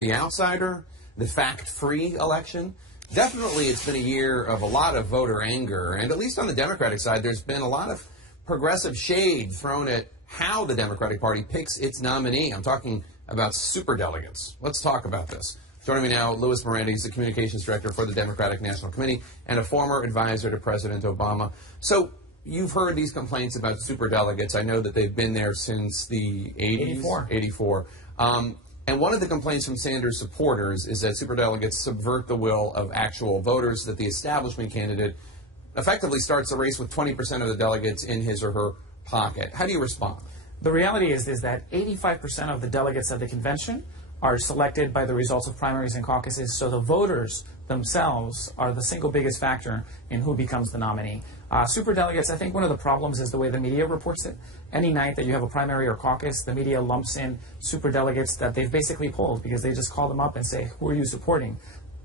The outsider, the fact-free election. Definitely it's been a year of a lot of voter anger, and at least on the Democratic side, there's been a lot of progressive shade thrown at how the Democratic Party picks its nominee. I'm talking about superdelegates. Let's talk about this. Joining me now, Louis Miranda. He's the communications director for the Democratic National Committee and a former advisor to President Obama. So you've heard these complaints about superdelegates. I know that they've been there since the 80s. 84. And one of the complaints from Sanders supporters is that superdelegates subvert the will of actual voters, that the establishment candidate effectively starts a race with 20% of the delegates in his or her pocket. How do you respond? The reality is that 85% of the delegates at the convention are selected by the results of primaries and caucuses, so the voters themselves are the single biggest factor in who becomes the nominee. Superdelegates, I think one of the problems is the way the media reports it. Any night that you have a primary or caucus, the media lumps in superdelegates that they've basically polled because they just call them up and say, who are you supporting?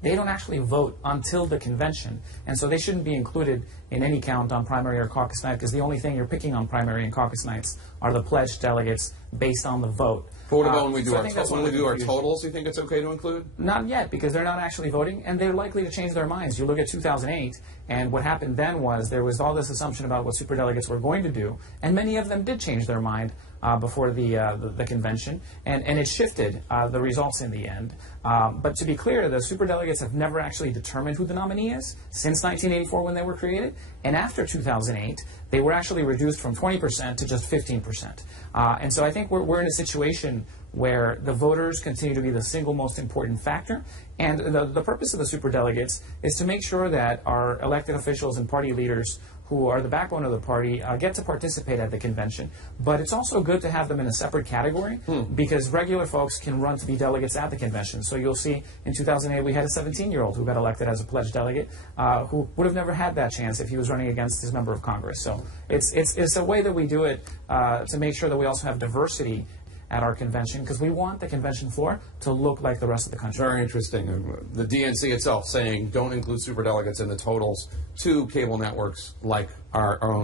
They don't actually vote until the convention, and so they shouldn't be included in any count on primary or caucus night, because the only thing you're picking on primary and caucus nights are the pledged delegates based on the vote. But what about when we do our totals? You think it's okay to include? Not yet, because they're not actually voting, and they're likely to change their minds. You look at 2008, and what happened then was there was all this assumption about what superdelegates were going to do, and many of them did change their mind before the convention, and it shifted the results in the end. But to be clear, the superdelegates have never actually determined who the nominee is since 1984 when they were created, and after 2008, they were actually reduced from 20% to just 15%. And so I think we're in a situation where the voters continue to be the single most important factor. And the purpose of the superdelegates is to make sure that our elected officials and party leaders who are the backbone of the party get to participate at the convention. But it's also good to have them in a separate category because regular folks can run to be delegates at the convention. So you'll see in 2008 we had a 17-year-old who got elected as a pledged delegate who would have never had that chance if he was running against his member of Congress. So it's a way that we do it to make sure that we also have diversity at our convention, because we want the convention floor to look like the rest of the country. Very interesting. The DNC itself saying don't include superdelegates in the totals to cable networks like our own.